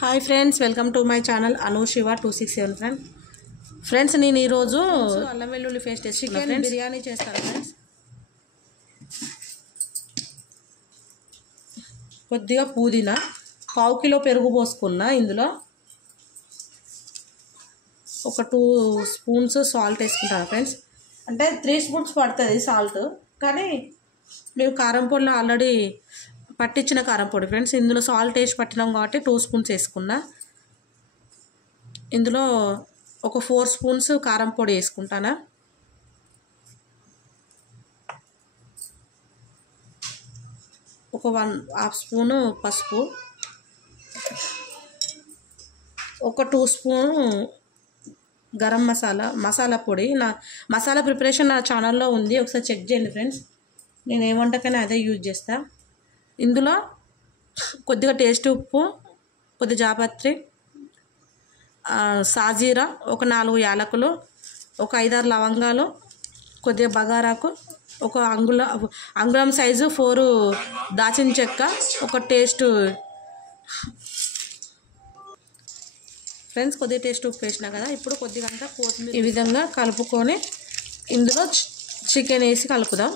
Hi friends, welcome to my channel Anu Shiva 267. Friends నేను ఈరోజు అల్లం వెల్లుల్లి పేస్ట్ చికెన్ బిర్యానీ చేస్తాను ఫ్రెండ్స్. కొద్దిగా పుదీనా, 1/2 కిలో పెరుగు పోసుకున్నా. ఇందులో ఒక 2 స్పూన్స్ సాల్ట్ వేసుకుంటాను ఫ్రెండ్స్. అంటే 3 స్పూన్స్ పడుతుంది సాల్ట్, కానీ మేము కారం పొడిలో ఆల్రెడీ పట్టించిన కారం పొడి ఫ్రెండ్స్. ఇందులో సాల్ట్ వేసి పట్టినాం కాబట్టి 2 స్పూన్స్ వేసుకున్నా. ఇందులో ఒక 4 స్పూన్స్ కారం పొడి వేసుకుంటానా. ఒక 1/2 స్పూను పసుపు, ఒక 2 స్పూన్ గరం మసాలా పొడి. నా మసాలా ప్రిపరేషన్ నా ఛానల్లో ఉంది, ఒకసారి చెక్ చేయండి ఫ్రెండ్స్. నేను ఏ వంటకైనా అదే యూజ్ చేస్తా. ఇందులో కొద్దిగా టేస్ట్ ఉప్పు, కొద్దిగా జాపత్రి, సాజీరా, ఒక 4 యాలకులు, ఒక 5-6 లవంగాలు, కొద్దిగా బగారాకు, ఒక అంగుళం సైజు 4 దాచిన చెక్క, ఒక టేస్ట్ ఫ్రెండ్స్ కొద్దిగా టేస్ట్ ఉప్పు వేసినా కదా. ఇప్పుడు కొద్దిగా అంతా కొత్తిమీర ఈ విధంగా కలుపుకొని ఇందులో చికెన్ వేసి కలుపుదాం.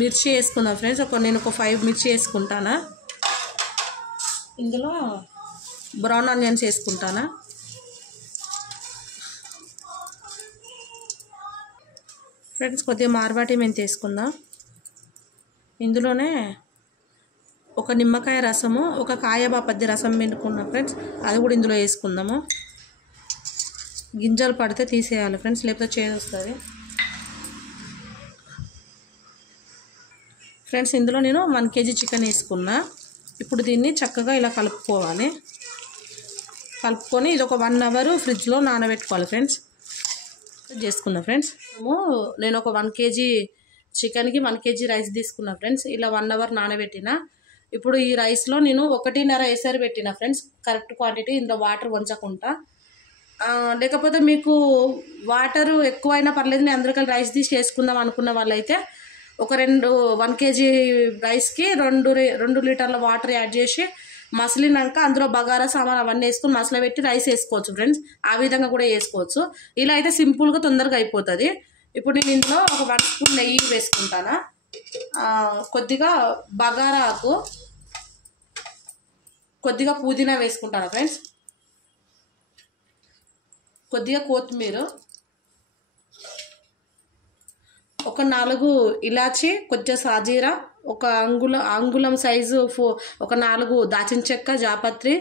మిర్చి వేసుకుందాం ఫ్రెండ్స్. నేను ఒక 5 మిర్చి వేసుకుంటానా. ఇందులో బ్రౌన్ ఆనియన్స్ వేసుకుంటానా. ఫ్రెండ్స్ కొద్దిగా మార్వాటి మెంతి వేసుకుందాం. ఇందులోనే ఒక నిమ్మకాయ రసము, ఒక కాయ బాపత్తి రసం పిండుకున్నాం ఫ్రెండ్స్, అది కూడా ఇందులో వేసుకుందాము. గింజలు పడితే తీసేయాలి ఫ్రెండ్స్, లేకపోతే చేదు వస్తుంది. ఫ్రెండ్స్ ఇందులో నేను 1 కేజీ చికెన్ వేసుకున్నా. ఇప్పుడు దీన్ని చక్కగా ఇలా కలుపుకోవాలి. కలుపుకొని ఇది ఒక 1 అవర్ ఫ్రిడ్జ్లో నానబెట్టుకోవాలి ఫ్రెండ్స్. చేసుకున్నా ఫ్రెండ్స్. నేను ఒక 1 కేజీ చికెన్కి 1 కేజీ రైస్ తీసుకున్నా ఫ్రెండ్స్. ఇలా 1 అవర్ నానబెట్టిన. ఇప్పుడు ఈ రైస్లో నేను 1.5 ఎసరు పెట్టిన ఫ్రెండ్స్, కరెక్ట్ క్వాంటిటీ. ఇందులో వాటర్ వంచకుండా, లేకపోతే మీకు వాటర్ ఎక్కువైనా పర్లేదు, నేను అందరికీ రైస్ తీసి చేసుకుందాం అనుకున్న వాళ్ళైతే ఒక 1 కేజీ రైస్కి 2 లీటర్ల వాటర్ యాడ్ చేసి మసలినాక అందులో బగారా సామాన్ అవన్నీ వేసుకొని మసల పెట్టి రైస్ వేసుకోవచ్చు ఫ్రెండ్స్. ఆ విధంగా కూడా వేసుకోవచ్చు. ఇలా అయితే సింపుల్గా తొందరగా అయిపోతుంది. ఇప్పుడు నేను ఇందులో ఒక 1 స్పూన్ నెయ్యి వేసుకుంటాను. కొద్దిగా బగారాకు, కొద్దిగా పుదీనా వేసుకుంటాను ఫ్రెండ్స్, కొద్దిగా కొత్తిమీర, ఒక 4 ఇలాచి, కొద్దిగా సాజీరా, ఒక అంగుళం సైజు ఒక 4 దాచిన చెక్క, జాపత్రి,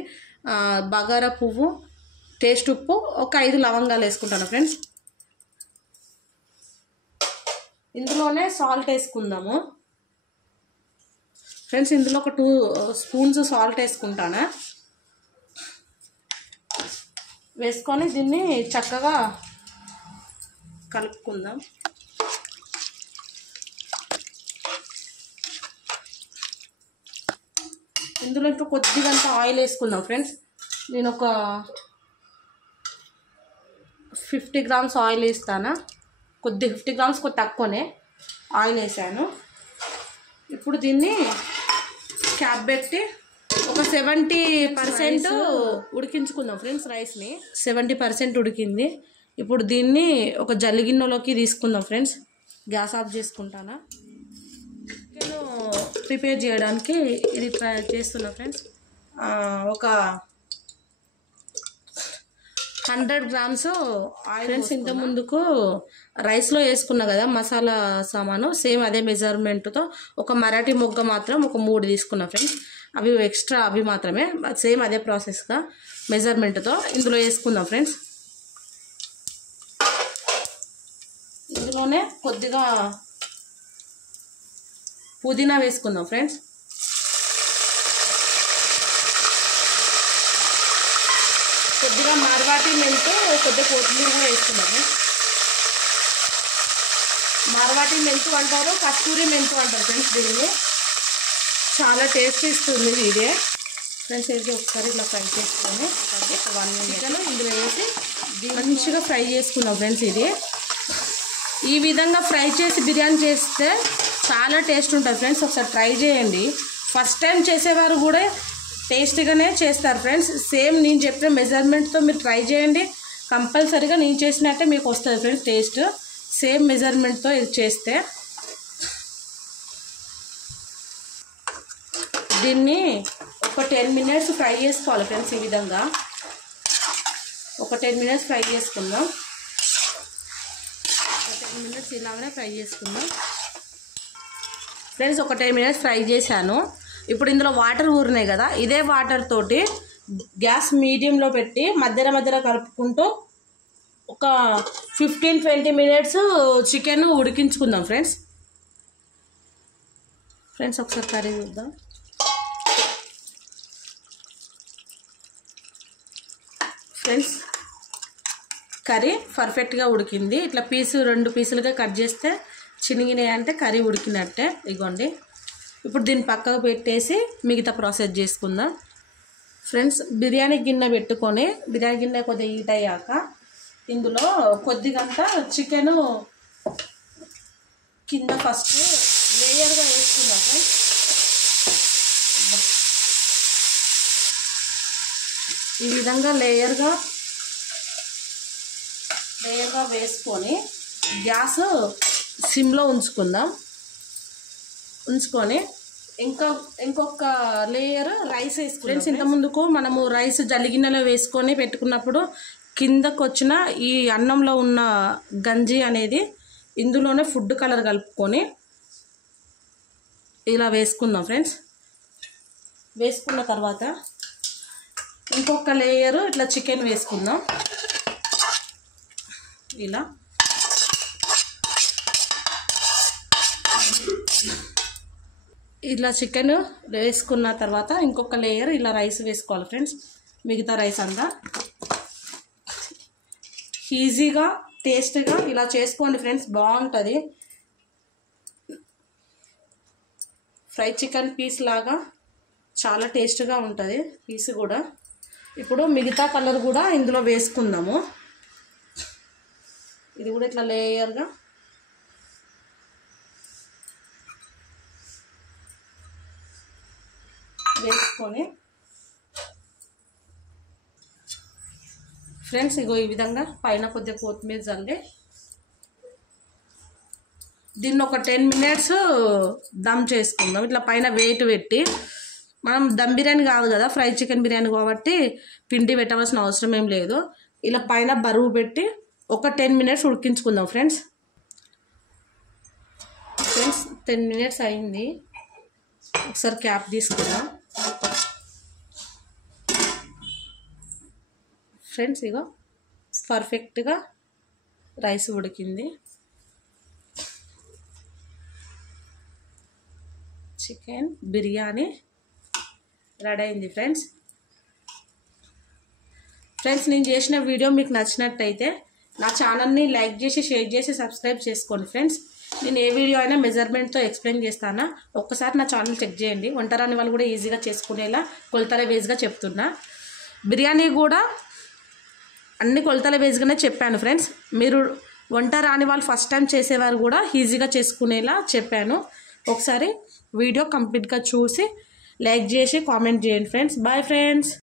బగారా పువ్వు, టేస్ట్ ఉప్పు, ఒక 5 లవంగాలు వేసుకుంటాను ఫ్రెండ్స్. ఇందులోనే సాల్ట్ వేసుకుందాము ఫ్రెండ్స్. ఇందులో ఒక 2 స్పూన్స్ సాల్ట్ వేసుకుంటాను. వేసుకొని దీన్ని చక్కగా కలుపుకుందాం. ఇందులో ఇంకా కొద్దిగా అంత ఆయిల్ వేసుకుందాం ఫ్రెండ్స్. నేను ఒక 50 గ్రామ్స్ ఆయిల్ వేస్తాను. 50 గ్రామ్స్ కొద్ది తక్కువనే ఆయిల్ వేసాను. ఇప్పుడు దీన్ని క్యాప్ పెట్టి ఒక 70% ఉడికించుకుందాం ఫ్రెండ్స్. రైస్ని 70% ఉడికింది. ఇప్పుడు దీన్ని ఒక జల్లిగిన్నెలోకి తీసుకుందాం ఫ్రెండ్స్. గ్యాస్ ఆఫ్ చేసుకుంటాను. చికెన్ ప్రిపేర్ చేయడానికి ఇది ట్రై చేస్తున్నా ఫ్రెండ్స్. ఒక 100 గ్రామ్స్ ఆయిల్ ఫ్రెండ్స్. ఇంత ముందుకు రైస్లో వేసుకున్నా కదా మసాలా సామాను, సేమ్ అదే మెజర్మెంట్తో ఒక మరాఠీ మొగ్గ మాత్రం ఒక 3 తీసుకున్నా ఫ్రెండ్స్. అవి ఎక్స్ట్రా, అవి మాత్రమే సేమ్ అదే ప్రాసెస్గా మెజర్మెంట్తో ఇందులో వేసుకుందాం ఫ్రెండ్స్. ఇందులోనే కొద్దిగా పుదీనా వేసుకుందాం ఫ్రెండ్స్. కొద్దిగా మార్వాటి మెంతు, కొద్దిగా కొత్తిమీర కూడా వేసుకున్నాము. మార్వాటి మెంతు అంటారు, కస్తూరి మెంతు అంటారు ఫ్రెండ్స్. దీన్ని చాలా టేస్ట్ ఇస్తుంది ఇదే ఫ్రెండ్స్. ఇది ఒకసారి ఇలా ఫ్రై చేసుకొని 1 మినిట్ ఇందులో వేసి మంచిగా ఫ్రై చేసుకున్నాం ఫ్రెండ్స్. ఇది ఈ విధంగా ఫ్రై చేసి బిర్యానీ చేస్తే చాలా టేస్ట్ ఉంటుంది ఫ్రెండ్స్. ఒకసారి ట్రై చేయండి. ఫస్ట్ టైం చేసేవారు కూడా టేస్టీగానే చేస్తారు ఫ్రెండ్స్. సేమ్ నేను చెప్పిన మెజర్మెంట్తో మీరు ట్రై చేయండి, కంపల్సరీగా నేను చేసినట్టే మీకు వస్తుంది ఫ్రెండ్స్ టేస్ట్. సేమ్ మెజర్మెంట్తో ఇది చేస్తే. దీన్ని ఒక 10 minutes ఫ్రై చేసుకోవాలి ఫ్రెండ్స్. ఈ విధంగా ఒక 10 minutes ఫ్రై చేసుకుందాం. 10 minutes ఇలాగనే ఫ్రై చేసుకుందాం ఫ్రెండ్స్. ఒక 10 minutes ఫ్రై చేశాను. ఇప్పుడు ఇందులో వాటర్ ఊరినాయి కదా, ఇదే వాటర్ తోటి గ్యాస్ మీడియంలో పెట్టి మధ్యలో కలుపుకుంటూ ఒక 15-20 minutes చికెన్ ఉడికించుకుందాం ఫ్రెండ్స్. ఒకసారి కర్రీ చూద్దాం. ఫ్రెండ్స్ కర్రీ పర్ఫెక్ట్గా ఉడికింది. ఇట్లా 2 పీసులుగా కట్ చేస్తే చినిగినాయి అంటే కర్రీ ఉడికినట్టే. ఇగోండి. ఇప్పుడు దీన్ని పక్కకు పెట్టేసి మిగతా ప్రాసెస్ చేసుకుందాం ఫ్రెండ్స్. బిర్యానీ గిన్నె పెట్టుకొని బిర్యానీ గిన్నె కొద్దిగా హీట్ అయ్యాక ఇందులో కొద్దిగంత చికెను కింద ఫస్ట్ లేయర్గా వేసుకుందాం ఫ్రెండ్స్. ఈ విధంగా లేయర్గా వేసుకొని గ్యాస్ సిమ్లో ఉంచుకొని ఇంకొక లేయర్ రైస్ వేసుకుందాం ఫ్రెండ్స్. ఇంత ముందుకు మనము రైస్ జల్లిగిన్నెలో వేసుకొని పెట్టుకున్నప్పుడు కిందకు వచ్చిన ఈ అన్నంలో ఉన్న గంజి అనేది ఇందులోనే ఫుడ్ కలర్ కలుపుకొని ఇలా వేసుకుందాం ఫ్రెండ్స్. వేసుకున్న తర్వాత ఇంకొక లేయర్ ఇట్లా చికెన్ వేసుకుందాం. ఇలా చికెన్ వేసుకున్న తర్వాత ఇంకొక లేయర్ ఇలా రైస్ వేసుకోవాలి ఫ్రెండ్స్. మిగతా రైస్ అంతా ఈజీగా టేస్ట్గా ఇలా చేసుకోండి ఫ్రెండ్స్, బాగుంటుంది. ఫ్రై చికెన్ పీస్ లాగా చాలా టేస్ట్గా ఉంటుంది పీస్ కూడా. ఇప్పుడు మిగతా కలర్ కూడా ఇందులో వేసుకుందాము. ఇది కూడా ఇట్లా లేయర్గా వేసుకొని ఫ్రెండ్స్ ఇగో ఈ విధంగా పైన కొద్దిగా కొత్తిమీర చల్లి దీన్ని ఒక 10 minutes దమ్ చేసుకుందాం. ఇట్లా పైన వెయిట్ పెట్టి, మనం దమ్ బిర్యానీ కాదు కదా, ఫ్రై చికెన్ బిర్యానీ కాబట్టి పిండి పెట్టవలసిన అవసరం ఏం లేదు. ఇలా పైన బరువు పెట్టి ఒక 10 minutes ఉడికించుకుందాం ఫ్రెండ్స్. 10 minutes అయింది. ఒకసారి క్యాప్ తీసుకుందాం ఫ్రెండ్స్. ఇగో పర్ఫెక్ట్గా రైస్ ఉడికింది. చికెన్ బిర్యానీ రెడీ అయింది ఫ్రెండ్స్. నేను చేసిన వీడియో మీకు నచ్చినట్టయితే నా ఛానల్ని లైక్ చేసి, షేర్ చేసి, సబ్స్క్రైబ్ చేసుకోండి ఫ్రెండ్స్. నేను ఏ వీడియో అయినా మెజర్మెంట్తో ఎక్స్ప్లెయిన్ చేస్తానా, ఒక్కసారి నా ఛానల్ చెక్ చేయండి. వంట రాని వాళ్ళు కూడా ఈజీగా చేసుకునేలా కొలతల బేస్గా చెప్తున్నా. బిర్యానీ కూడా అన్ని కొలతల బేస్గానే చెప్పాను ఫ్రెండ్స్. మీరు వంట రాని వాళ్ళు ఫస్ట్ టైం చేసేవారు కూడా ఈజీగా చేసుకునేలా చెప్పాను. ఒకసారి వీడియో కంప్లీట్గా చూసి లైక్ చేసి కామెంట్ చేయండి ఫ్రెండ్స్. Bye friends.